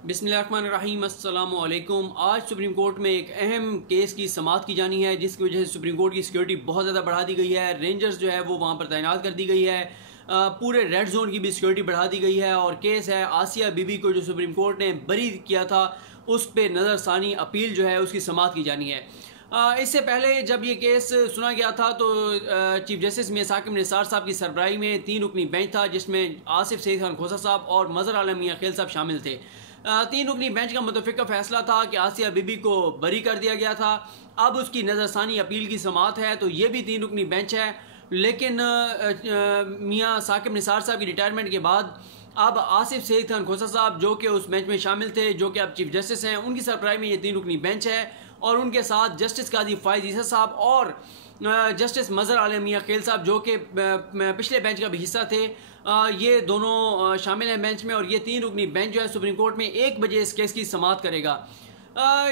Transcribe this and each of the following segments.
बिस्मिल्लाहिर्रहमानिर्रहीम अस्सलामु अलैकुम। आज सुप्रीम कोर्ट में एक अहम केस की समाअत की जानी है, जिसकी वजह से सुप्रीम कोर्ट की सिक्योरिटी बहुत ज़्यादा बढ़ा दी गई है। रेंजर्स जो है वो वहाँ पर तैनात कर दी गई है। पूरे रेड जोन की भी सिक्योरिटी बढ़ा दी गई है। और केस है आसिया बीबी को जो सुप्रीम कोर्ट ने बरी किया था, उस पर नज़रसानी अपील जो है उसकी समाअत की जानी है। इससे पहले जब ये केस सुना गया था तो चीफ जस्टिस मियां साकिब निसार साहब की सरबराही में 3 रुकनी बेंच था, जिसमें आसिफ सईद खान खोसा साहब और मज़हर आलम मियां खेल साहब शामिल थे। 3 रुकनी बेंच का मुतफ़िक़ा फैसला था कि आसिया बीबी को बरी कर दिया गया था। अब उसकी नज़रसानी अपील की समाअत है, तो ये भी 3 रुकनी बेंच है। लेकिन मियां साकिब निसार साहब की रिटायरमेंट के बाद अब आसिफ सईद खान खोसा साहब जो कि उस बेंच में शामिल थे, जो कि अब चीफ जस्टिस हैं, उनकी सरबराही में ये 3 रुकनी बेंच है। और उनके साथ जस्टिस काजी फायज़ ईसा साहब और जस्टिस मज़हर आलम मियां खेल साहब जो कि पिछले बेंच का भी हिस्सा थे, ये दोनों शामिल हैं बेंच में। और ये 3 रुकनी बेंच जो है सुप्रीम कोर्ट में 1 बजे इस केस की समाअत करेगा।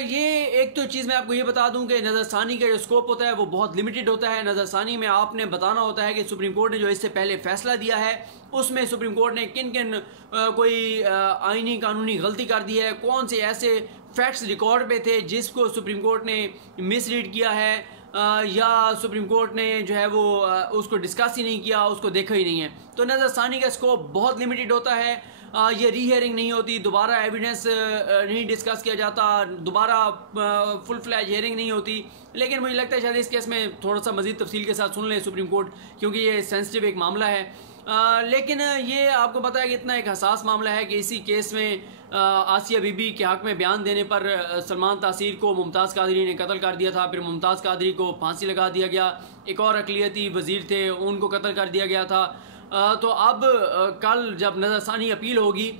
ये एक तो चीज़ मैं आपको ये बता दूं कि नज़रसानी का जो स्कोप होता है वो बहुत लिमिटेड होता है। नज़रसानी में आपने बताना होता है कि सुप्रीम कोर्ट ने जो इससे पहले फैसला दिया है उसमें सुप्रीम कोर्ट ने किन किन कोई आईनी कानूनी गलती कर दी है, कौन से ऐसे फैक्ट्स रिकॉर्ड पे थे जिसको सुप्रीम कोर्ट ने मिसरीड किया है, या सुप्रीम कोर्ट ने जो है वो उसको डिस्कस ही नहीं किया, उसको देखा ही नहीं है। तो नज़रसानी का स्कोप बहुत लिमिटेड होता है। ये री हियरिंग नहीं होती, दोबारा एविडेंस नहीं डिस्कस किया जाता, दोबारा फुल फ्लैज हियरिंग नहीं होती। लेकिन मुझे लगता है शायद इस केस में थोड़ा सा मज़ीद तफसील के साथ सुन लें सुप्रीम कोर्ट, क्योंकि ये सेंसिटिव एक मामला है। लेकिन ये आपको पता है कि इतना एक हसास मामला है कि इसी केस में आसिया बीबी के हक़ में बयान देने पर सलमान तासीर को मुमताज़ कादरी ने कत्ल कर दिया था। फिर मुमताज़ कादरी को फांसी लगा दिया गया। एक और अक़लियती वज़ीर थे, उनको कत्ल कर दिया गया था। तो अब कल जब नज़रसानी अपील होगी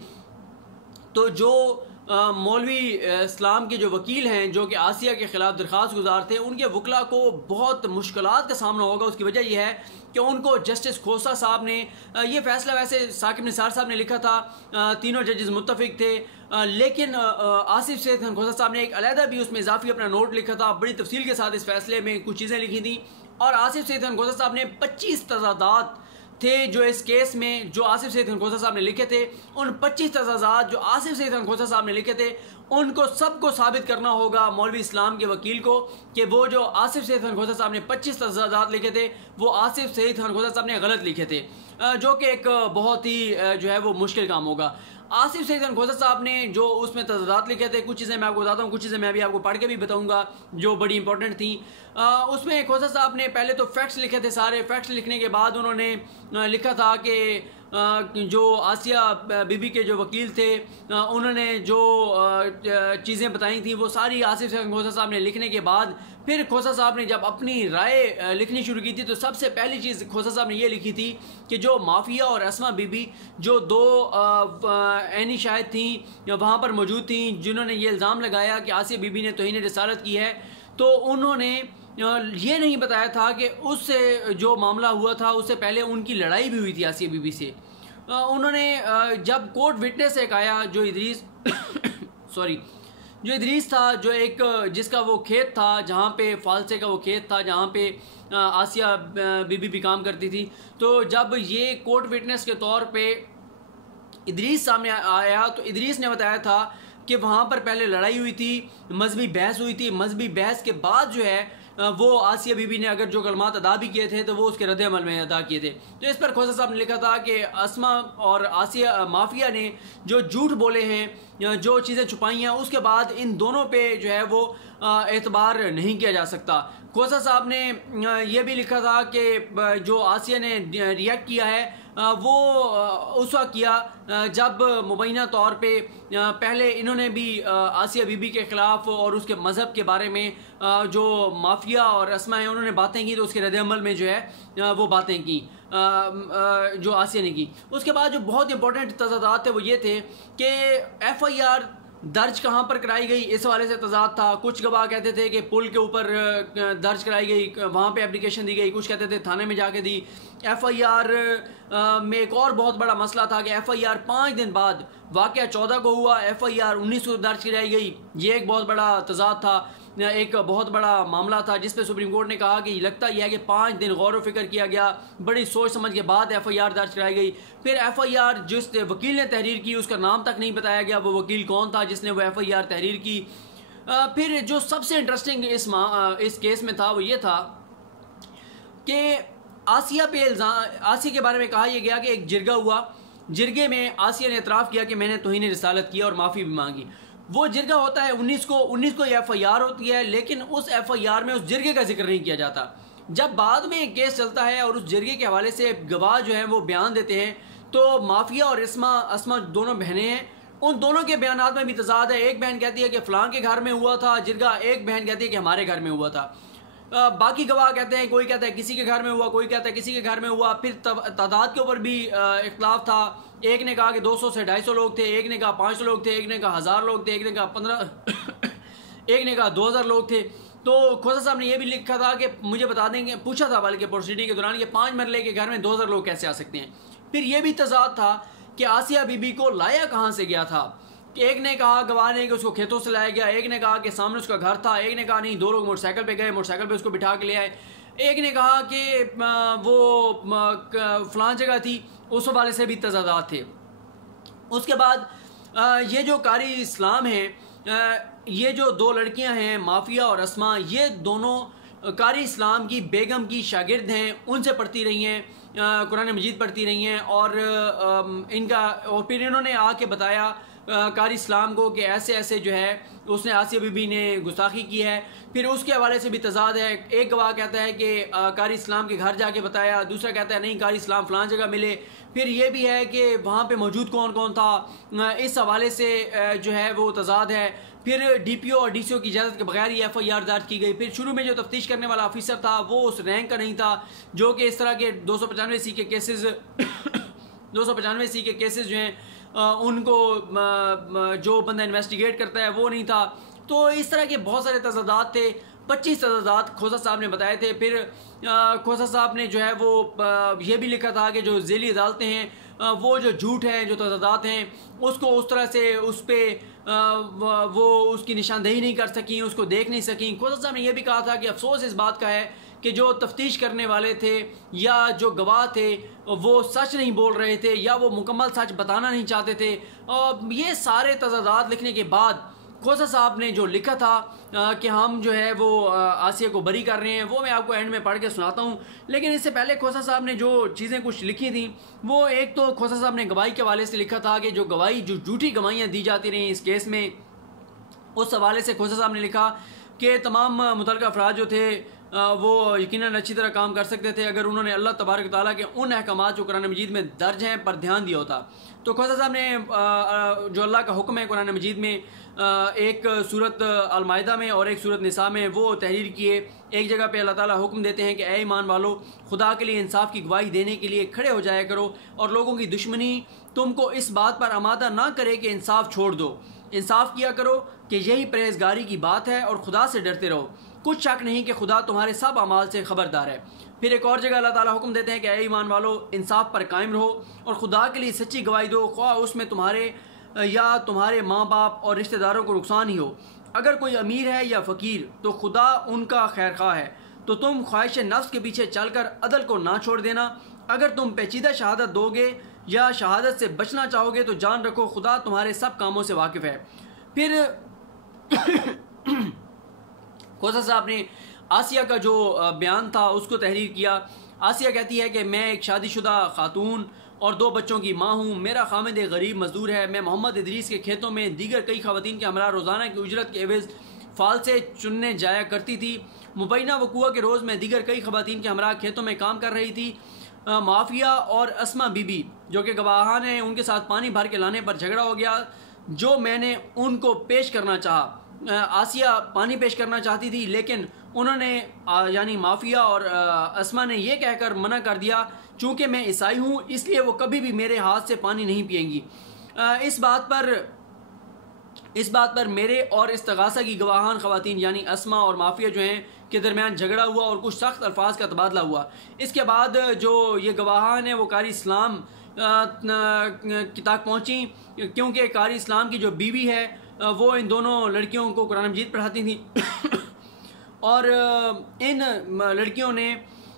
तो जो मौलवी इस्लाम के जो वकील हैं जो कि आसिया के ख़िलाफ़ दरख्वास्त गुजार थे, उनके वकला को बहुत मुश्किलात का सामना होगा। उसकी वजह यह है कि उनको जस्टिस खोसा साहब ने ये फ़ैसला वैसे साकिब निसार साहब ने लिखा था, तीनों जजेस मुत्तफ़िक थे, लेकिन आसिफ सईद खान खोसा साहब ने एक अलहदा भी उसमें इजाफी अपना नोट लिखा था, बड़ी तफसील के साथ इस फैसले में कुछ चीज़ें लिखी थी। और आसिफ सईद खान खोसा साहब ने 25 तज़ादात थे जो इस केस में जो आसिफ सईद खान खोसा साहब ने लिखे थे, उन 25 तज़ादात जो आसिफ सईद खान खोसा साहब ने लिखे थे उनको सबको साबित करना होगा मौलवी इस्लाम के वकील को कि वो जो आसिफ सईद खान खोसा साहब ने 25 तज़ादात लिखे थे वो आसिफ सईद खान खोसा साहब ने गलत लिखे थे, जो कि एक बहुत ही जो है वो मुश्किल काम होगा। आसिफ सईद खान खोसा साहब ने जो उसमें तज़ादात लिखे थे, कुछ चीज़ें मैं आपको बताता हूँ, कुछ चीज़ें मैं अभी आपको पढ़ के भी बताऊँगा जो बड़ी इंपॉर्टेंट थी। उसमें खोसा साहब ने पहले तो फैक्ट्स लिखे थे। सारे फैक्ट्स लिखने के बाद उन्होंने लिखा था कि जो आसिया बीबी के जो वकील थे उन्होंने जो चीज़ें बताई थी वो सारी आसिफ खोसा साहब ने लिखने के बाद फिर खोसा साहब ने जब अपनी राय लिखनी शुरू की थी तो सबसे पहली चीज़ खोसा साहब ने ये लिखी थी कि जो माफिया और अस्मा बीबी जो 2 ऐनी शाहिद थी वहाँ पर मौजूद थी, जिन्होंने ये इल्ज़ाम लगाया कि आसिया बीबी ने तौहीन रिसालत की है, तो उन्होंने ये नहीं बताया था कि उससे जो मामला हुआ था उससे पहले उनकी लड़ाई भी हुई थी आसिया बीबी से। उन्होंने जब कोर्ट विटनेस एक आया जो इदरीस जो इदरीस था, जो एक जिसका वो खेत था जहाँ पे फालसे का वो खेत था जहाँ पे आसिया बीबी भी काम करती थी, तो जब ये कोर्ट विटनेस के तौर पे इदरीस सामने आया तो इदरीस ने बताया था कि वहाँ पर पहले लड़ाई हुई थी, मजहबी बहस हुई थी, मजहबी बहस के बाद जो है वो आसिया बीबी ने अगर जो कलमात अदा भी किए थे तो वो उसके रद्द अमल में अदा किए थे। तो इस पर खोसा साहब ने लिखा था कि अस्मा और आसिया माफिया ने जो झूठ बोले हैं, जो चीज़ें छुपाई हैं, उसके बाद इन दोनों पे जो है वो एतबार नहीं किया जा सकता। खोसा साहब ने यह भी लिखा था कि जो आसिया ने रिएक्ट किया है वो उस वक्त किया जब मुबैना तौर पे पहले इन्होंने भी आसिया बीबी के ख़िलाफ़ और उसके मज़हब के बारे में जो माफिया और अस्मा हैं उन्होंने बातें की, तो उसके रद्द-ए-अमल में जो है वो बातें की जो आसिया ने की। उसके बाद जो बहुत इंपॉर्टेंट तज़ादात थे वो ये थे कि FIR दर्ज कहाँ पर कराई गई, इस वाले से तजाद था। कुछ गवाह कहते थे कि पुल के ऊपर दर्ज कराई गई, वहाँ पे एप्लीकेशन दी गई, कुछ कहते थे थाने में जाके दी। FIR में एक और बहुत बड़ा मसला था कि FIR 5 दिन बाद वाक़या 14 को हुआ, FIR 19 को दर्ज कराई गई। ये एक बहुत बड़ा तजाद था, एक बहुत बड़ा मामला था जिस पे सुप्रीम कोर्ट ने कहा कि लगता यह है कि 5 दिन गौर व फिक्र किया गया, बड़ी सोच समझ के बाद FIR दर्ज कराई गई। फिर FIR जिस वकील ने तहरीर की उसका नाम तक नहीं बताया गया, वो वकील कौन था जिसने वो FIR तहरीर की। फिर जो सबसे इंटरेस्टिंग इस केस में था वो ये था कि आसिया के बारे में कहा यह गया कि एक जिरगा हुआ, जिरगे में आसिया ने एतराफ़ किया कि मैंने तौहीन रिसालत किया और माफ़ी भी मांगी। वो जिरगा होता है 19 को FIR होती है, लेकिन उस FIR में उस जिरगे का जिक्र नहीं किया जाता। जब बाद में एक केस चलता है और उस जिरगे के हवाले से गवाह जो हैं वो बयान देते हैं, तो माफिया और असमा दोनों बहनें हैं, उन दोनों के बयानात में भी तजाद है। एक बहन कहती है कि फ़लाँ के घर में हुआ था जिरगा, एक बहन कहती है कि हमारे घर में हुआ था। बाकी गवाह कहते हैं, कोई कहता है किसी के घर में हुआ, कोई कहता है किसी के घर में हुआ। फिर तादाद के ऊपर भी इख्तलाफ था। एक ने कहा कि 200 से 250 लोग थे, एक ने कहा 500 लोग थे, एक ने कहा 1000 लोग थे, एक ने कहा 15 एक ने कहा 2000 लोग थे। तो खोसा साहब ने यह भी लिखा था कि मुझे बता देंगे, पूछा था बल्कि प्रोसीडिंग के दौरान कि 5 मरले के घर में 2000 लोग कैसे आ सकते हैं। फिर यह भी तजाद था कि आसिया बीबी को लाया कहाँ से गया था। एक ने कहा गवाह ने कि उसको खेतों से लाया गया, एक ने कहा कि सामने उसका घर था, एक ने कहा नहीं 2 लोग मोटरसाइकिल पे गए, मोटरसाइकिल पे उसको बिठा के ले आए, एक ने कहा कि वो फलां जगह थी। उस हवाले से भी तजादात थे। उसके बाद ये जो कारी इस्लाम है, ये जो 2 लड़कियां हैं माफिया और असमा, ये दोनों कारी इस्लाम की बेगम की शागिर्द हैं, उनसे पढ़ती रही हैं, कुरान मजीद पढ़ती रही हैं। और फिर इन्होंने आके बताया कारी इस्लाम को कि ऐसे ऐसे जो है उसने आसिया बीबी ने गुस्ताखी की है। फिर उसके हवाले से भी तजाद है। एक गवाह कहता है कि कारी इस्लाम के घर जाके बताया, दूसरा कहता है नहीं कारी इस्लाम फलां जगह मिले। फिर ये भी है कि वहाँ पे मौजूद कौन कौन था, इस हवाले से जो है वो तजाद है। फिर DPO और DCO की इजाज़त के बगैर ये FIR दर्ज की गई। फिर शुरू में जो तफ्तीश करने वाला ऑफिसर था वो उस रैंक का नहीं था, जो कि इस तरह के 295C के केसेस 295C के केसेस जो हैं उनको जो बंदा इन्वेस्टिगेट करता है वो नहीं था। तो इस तरह के बहुत सारे तजादात थे। 25 तजादात खोसा साहब ने बताए थे। फिर खोसा साहब ने जो है वो ये भी लिखा था कि जो ज़ेली अदालतें हैं वो जो झूठ है, जो तजादात हैं, उसको उस तरह से उस पर वो उसकी निशानदेही नहीं कर सकी, उसको देख नहीं सकी। खोसा साहब ने यह भी कहा था कि अफसोस इस बात का है कि जो तफ्तीश करने वाले थे या जो गवाह थे वो सच नहीं बोल रहे थे या वो मुकम्मल सच बताना नहीं चाहते थे। और ये सारे तजादात लिखने के बाद खोसा साहब ने जो लिखा था कि हम जो है वो आसिया को बरी कर रहे हैं, वो मैं आपको एंड में पढ़ के सुनाता हूँ। लेकिन इससे पहले खोसा साहब ने जो चीज़ें कुछ लिखी थी, वो एक तो खोसा साहब ने गवाही के हवाले से लिखा था कि जो झूठी गवाहियाँ दी जाती रहीं इस केस में, उस हवाले से खोसा साहब ने लिखा कि तमाम मुतल्लिक़ अफराद जो थे वो यकीनन अच्छी तरह काम कर सकते थे अगर उन्होंने अल्लाह तबारक ताला के उन अहकामात जो कुरान मजीद में दर्ज हैं पर ध्यान दिया होता। तो खोसा साहब ने जो अल्लाह का हुक्म है कुरान मजीद में, एक सूरत अल-माइदा में और एक सूरत निसा में, वो तहरीर किए। एक जगह पे अल्लाह ताला हुक्म देते हैं कि ऐ ईमान वालो, खुदा के लिए इंसाफ की गवाही देने के लिए खड़े हो जाया करो और लोगों की दुश्मनी तुमको इस बात पर आमादा ना करे कि इंसाफ छोड़ दो। इंसाफ किया करो कि यही परहेजगारी की बात है और खुदा से डरते रहो। कुछ शक नहीं कि खुदा तुम्हारे सब अमाल से खबरदार है। फिर एक और जगह अल्लाह ताला हुक्म देते हैं कि ऐ ईमान वालो, इंसाफ पर कायम रहो और खुदा के लिए सच्ची गवाही दो, ख्वाह उसमें तुम्हारे या तुम्हारे माँ बाप और रिश्तेदारों को नुकसान ही हो। अगर कोई अमीर है या फ़कीर तो खुदा उनका खैर खा है, तो तुम ख्वाहिश नफ्स के पीछे चलकर अदल को ना छोड़ देना। अगर तुम पेचीदा शहादत दोगे या शहादत से बचना चाहोगे तो जान रखो खुदा तुम्हारे सब कामों से वाकिफ़ है। फिर खोसा साहब ने आसिया का जो बयान था उसको तहरीर किया। आसिया कहती है कि मैं एक शादीशुदा खातून और 2 बच्चों की माँ हूँ। मेरा खामिद एक गरीब मजदूर है। मैं मोहम्मद इदरीस के खेतों में दीगर कई खवातीन के हमरा रोज़ाना की उजरत के एवज़ फाल से चुनने जाया करती थी। मुबैना वक़ूआ के रोज़ में दीगर कई खवातीन के हमरा खेतों में काम कर रही थी। माफिया और असमा बीबी जो कि गवाहान हैं, उनके साथ पानी भर के लाने पर झगड़ा हो गया जो मैंने उनको पेश करना चाहा। आसिया पानी पेश करना चाहती थी लेकिन उन्होंने यानी माफिया और असमा ने यह कहकर मना कर दिया चूँकि मैं ईसाई हूँ इसलिए वो कभी भी मेरे हाथ से पानी नहीं पिएंगी। इस बात पर मेरे और इस्तगासा की गवाहान खवातीन यानी असमा और माफिया जो हैं के दरमियान झगड़ा हुआ और कुछ सख्त अल्फाज का तबादला हुआ। इसके बाद जो ये गवाहान है वो कारी इस्लाम तक पहुँची, क्योंकि कारी इस्लाम की जो बीवी है वो इन दोनों लड़कियों को कुरान मजीद पढ़ाती थी और इन लड़कियों ने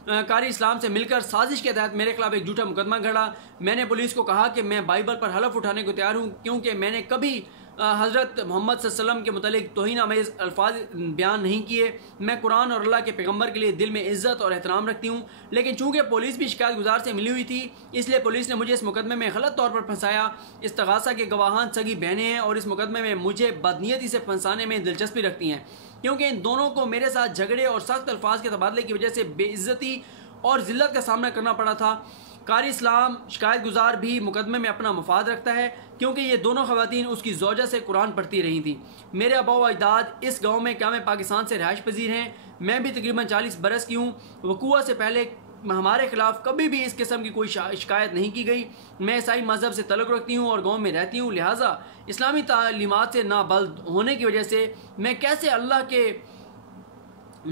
कारी इस्लाम से मिलकर साजिश के तहत मेरे खिलाफ एक झूठा मुकदमा गढ़ा। मैंने पुलिस को कहा कि मैं बाइबल पर हलफ उठाने को तैयार हूँ, क्योंकि मैंने कभी हज़रत मोहम्मद सल्लल्लाहु अलैहि वसल्लम के मुतालिक तौहीन आमेज़ अल्फाज बयान नहीं किए। मैं कुरान और अल्लाह के पैगम्बर के लिए दिल में इज़्ज़त और एहतराम रखती हूँ, लेकिन चूँकि पुलिस भी शिकायत गुजार से मिली हुई थी, इसलिए पुलिस ने मुझे इस मुकदमे में गलत तौर पर फंसाया। इस्तगासा के गवाहान सगी बहनें हैं और इस मुकदमे में मुझे बदनीयती से फंसाने में दिलचस्पी रखती हैं, क्योंकि इन दोनों को मेरे साथ झगड़े और सख्त अल्फाज के तबादले की वजह से बेइज्जती और ज़िल्लत का सामना करना पड़ा था। कारी इस्लाम शिकायत गुजार भी मुकदमे में अपना मफाद रखता है, क्योंकि ये दोनों ख़वातीन उसकी ज़ौजा से कुरान पढ़ती रही थी। मेरे आबा व अजदाद इस गाँव में क़याम पाकिस्तान से रहायश पजीर हैं। मैं भी तकरीबन 40 बरस की हूँ। वक़ूआ से पहले हमारे ख़िलाफ़ कभी भी इस किस्म की कोई शिकायत नहीं की गई। मैं ईसाई मज़हब से तल्लुक़ रखती हूँ और गाँव में रहती हूँ, लिहाजा इस्लामी तालीमात से नाबल्द होने की वजह से मैं कैसे अल्लाह के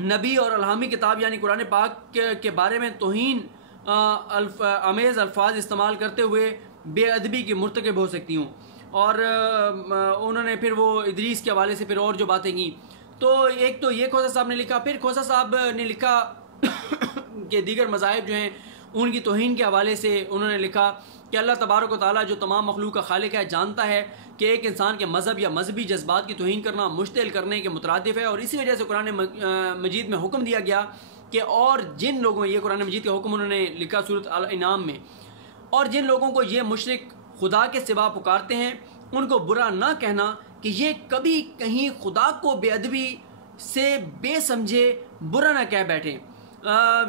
नबी और अल्हामी किताब यानी कुरान पाक के बारे में तौहीन आमेज़ अल्फाज इस्तेमाल करते हुए बेअदबी की मुर्तकब हो सकती हूँ। और उन्होंने फिर वो इदरीस के हवाले से फिर और जो बातें की, तो एक तो ये खोसा साहब ने लिखा, फिर खोसा साहब ने लिखा कि दीगर मज़ाहिब जो हैं उनकी तौहीन के हवाले से उन्होंने लिखा कि अल्लाह तबारक व तआला जो तमाम मखलूक का खालिक है जानता है कि एक इंसान के मज़हब या मजहबी जज्बात की तौहीन करना मुश्तिल करने के मुतरादिफ है, और इसी वजह से कुरान मजीद में हुक्म दिया गया कि और जिन लोगों, ये कुरान मजीद का हुक्म उन्होंने लिखा सूरत अल इनाम में, और जिन लोगों को ये मुशरिक खुदा के सिवा पुकारते हैं उनको बुरा ना कहना कि ये कभी कहीं खुदा को बेअदबी से बेसमझे बुरा ना कह बैठे।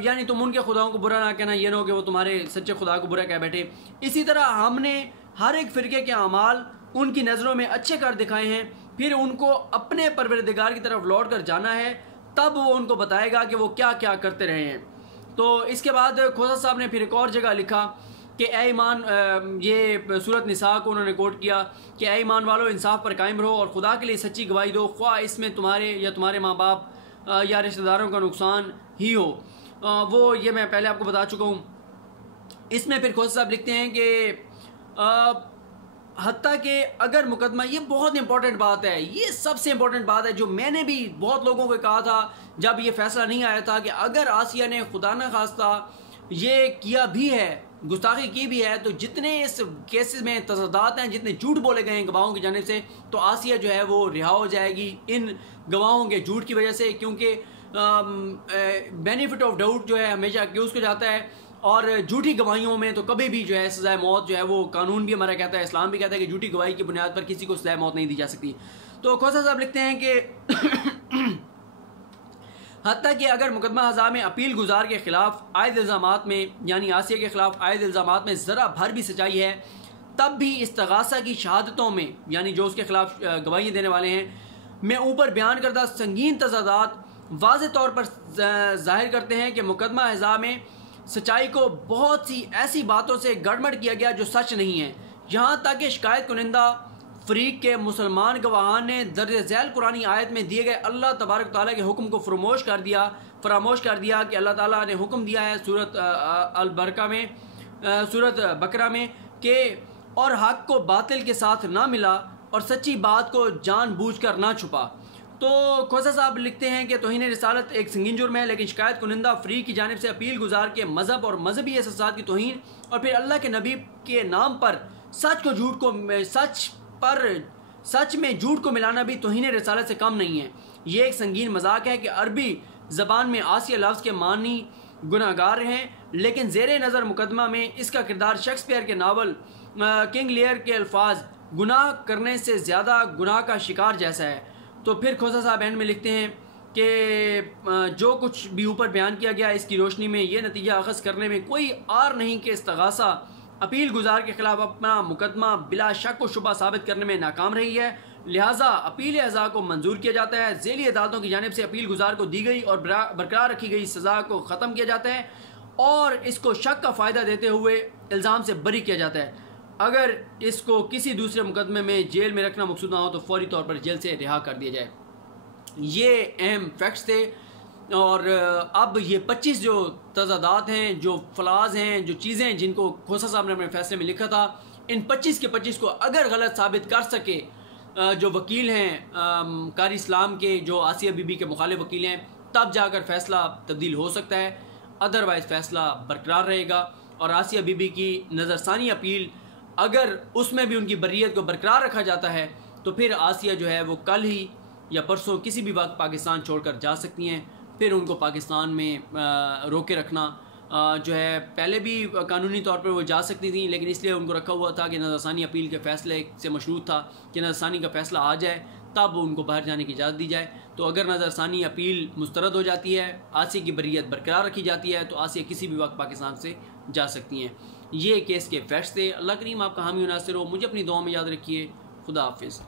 यानी तुम उनके खुदाओं को बुरा ना कहना, ये ना हो कि वो तुम्हारे सच्चे खुदा को बुरा कह बैठे। इसी तरह हमने हर एक फ़िरके के अमाल उनकी नज़रों में अच्छे कर दिखाए हैं, फिर उनको अपने परवरदिगार की तरफ लौट कर जाना है, तब वो उनको बताएगा कि वो क्या क्या करते रहे हैं। तो इसके बाद खोसा साहब ने फिर एक और जगह लिखा कि ए ईमान, ये सूरत निसा को उन्होंने कोट किया कि ए ईमान वालों इंसाफ पर कायम रहो और खुदा के लिए सच्ची गवाही दो, ख्वाह इसमें तुम्हारे या तुम्हारे माँ बाप या रिश्तेदारों का नुकसान ही हो। वो ये मैं पहले आपको बता चुका हूँ। इसमें फिर खोसा साहब लिखते हैं कि हत्ता के अगर मुकदमा, ये बहुत इंपॉर्टेंट बात है, ये सबसे इंपॉर्टेंट बात है जो मैंने भी बहुत लोगों को कहा था जब ये फैसला नहीं आया था, कि अगर आसिया ने खुदा न खास्ता ये किया भी है, गुस्ताखी की भी है, तो जितने इस केसेस में तज़ादात हैं, जितने झूठ बोले गए हैं गवाहों की जानिब से, तो आसिया जो है वो रिहा हो जाएगी इन गवाहों के झूठ की वजह से, क्योंकि बेनिफिट ऑफ डाउट जो है हमेशा एक्यूज़ को जाता है, और झूठी गवाहियों में तो कभी भी जो है सज़ाए मौत जो है वो कानून भी हमारा कहता है, इस्लाम भी कहता है कि झूठी गवाही की बुनियाद पर किसी को सज़ाए मौत नहीं दी जा सकती। तो खोसा साहब लिखते हैं कि हत्ता कि अगर मुकदमा हज़ा में अपील गुजार के खिलाफ आयद इल्ज़ामात में, यानी आसिया के खिलाफ आयद इल्ज़ामात में ज़रा भर भी सच्चाई है, तब भी इस्तगासा की शहादतों में, यानी जो उसके खिलाफ गवाहियाँ देने वाले हैं, में ऊपर बयान करदा संगीन तज़ादात वाज़े तौर पर ज़ाहिर करते हैं कि मुकदमा हज़ा में सच्चाई को बहुत सी ऐसी बातों से गड़बड़ किया गया जो सच नहीं है। यहाँ तक कि शिकायत कुनिंदा फ़रीक के मुसलमान गवाहान ने दर्ज झैल कुरानी आयत में दिए गए अल्लाह तबारक ताला के हुक्म को फरामोश कर दिया कि अल्लाह ताला ने हुक्म दिया है सूरत बकरा में कि और हक को बातिल के साथ ना मिला और सच्ची बात को जानबूझकर ना छुपा। तो खोसा साहब लिखते हैं कि तौहीन रिसालत एक संगीन जुर्म है, लेकिन शिकायत कुनिंदा फ़रीक की जानिब से अपील गुजार के मज़हब और मजहबी एहसासात की तौहीन और फिर अल्लाह के नबी के नाम पर सच में झूठ को मिलाना भी तौहीन रिसालत से कम नहीं है। ये एक संगीन मजाक है कि अरबी ज़बान में आसिया लफ्ज़ के मानी गुनाहगार हैं, लेकिन ज़ेरे नज़र मुकदमा में इसका किरदार शेक्सपियर के नावल किंग लियर के अल्फाज गुनाह करने से ज़्यादा गुनाह का शिकार जैसा है। तो फिर खोसा साहब एंड में लिखते हैं कि जो कुछ भी ऊपर बयान किया गया, इसकी रोशनी में ये नतीजा अखज़ करने में कोई आर नहीं कि इस्तगासा अपील गुजार के खिलाफ अपना मुकदमा बिला शक व शुबा साबित करने में नाकाम रही है, लिहाजा अपील अज़ा को मंजूर किया जाता है। ज़ेली अदालतों की जानिब से अपील गुजार को दी गई और बरकरार रखी गई सज़ा को ख़त्म किया जाता है और इसको शक का फ़ायदा देते हुए इल्ज़ाम से बरी किया जाता है। अगर इसको किसी दूसरे मुकदमे में जेल में रखना मकसूद ना हो तो फौरी तौर पर जेल से रिहा कर दिया जाए। ये अहम फैक्ट्स थे और अब ये 25 जो तजादात हैं, जो फलाज हैं, जो चीज़ें जिनको खोसा साहब ने अपने फैसले में लिखा था, इन 25 के 25 को अगर गलत साबित कर सके जो वकील हैं कारी इस्लाम के, जो आसिया बीबी के मुखालिफ वकील हैं, तब जाकर फैसला तब्दील हो सकता है, अदरवाइज़ फ़ैसला बरकरार रहेगा। और आसिया बीबी की नज़रसानी अपील, अगर उसमें भी उनकी बर्रियत को बरकरार रखा जाता है तो फिर आसिया जो है वो कल ही या परसों किसी भी वक्त पाकिस्तान छोड़कर जा सकती हैं। फिर उनको पाकिस्तान में रोके रखना जो है, पहले भी कानूनी तौर पर वो जा सकती थी, लेकिन इसलिए उनको रखा हुआ था कि नज़रसानी अपील के फ़ैसले से मशरूत था कि नज़रसानी का फ़ैसला आ जाए तब उनको बाहर जाने की इजाज़त दी जाए। तो अगर नज़रसानी अपील मुस्तरद हो जाती है, आसिया की बर्रियत बरकरार रखी जाती है, तो आसिया किसी भी वक्त पाकिस्तान से जा सकती हैं। ये केस के फैक्ट्स थे। अल्लाह करीम आपका हामी नासिर हो। मुझे अपनी दुआ में याद रखिए। खुदा हाफिज़।